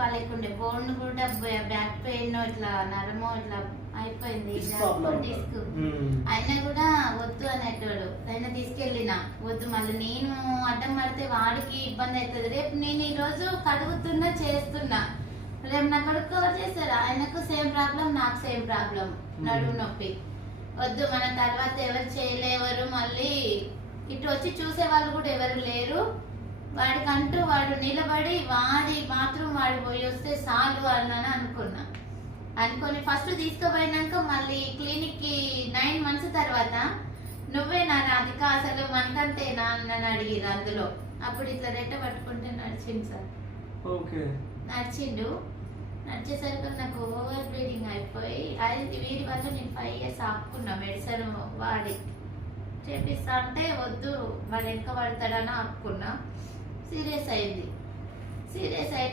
బాగాలేకుండే, bone కూడా back pain ఇట్లా నరమో ఇట్లా అయిపోయింది డిస్క్. అయినా కూడా వద్దు అనేటోడు. అయినా తీసుకెళ్ళిన వద్దు, మళ్ళీ నేను అడ్డం పడితే వాడికి ఇబ్బంది అవుతుంది. రేపు నేను ఈ రోజు కడుగుతున్నా చేస్తున్నా, రేపు నా కొడుకు ఎవరు చేస్తారు? ఆయనకు సేమ్ ప్రాబ్లం, నాకు సేమ్ ప్రాబ్లం, నడుము నొప్పి. వద్దు, మన తర్వాత ఎవరు చేయలేవరు, మళ్ళీ ఇటు వచ్చి చూసే వాళ్ళు కూడా ఎవరు లేరు. వాడికంటూ వాడు నిలబడి వాడి మాత్రం వాడు పోయి వస్తే చాలు అని అనుకొని ఫస్ట్ తీసుకుపోయినాక మళ్ళీ క్లినిక్ కి 9 months తర్వాత నువ్వే నా రాధిక అసలు మనకంతేనా అని అడిగిరు అందులో. అప్పుడు ఇట్లా రెట్ట పట్టుకుంటే నడిచిండు సార్. నడిచిండు. నడిచేసరికి నాకు ఓవర్ బ్లీడింగ్ అయిపోయి వీరి వల్ల నేను 5 years ఆపుకున్నా మెడిసిన్ వాడి. చేపిస్తా అంటే వద్దు వాడు వెనక పడతాడని ఆపుకున్నా. సీరియస్ అయింది. సీరియస్ అయినా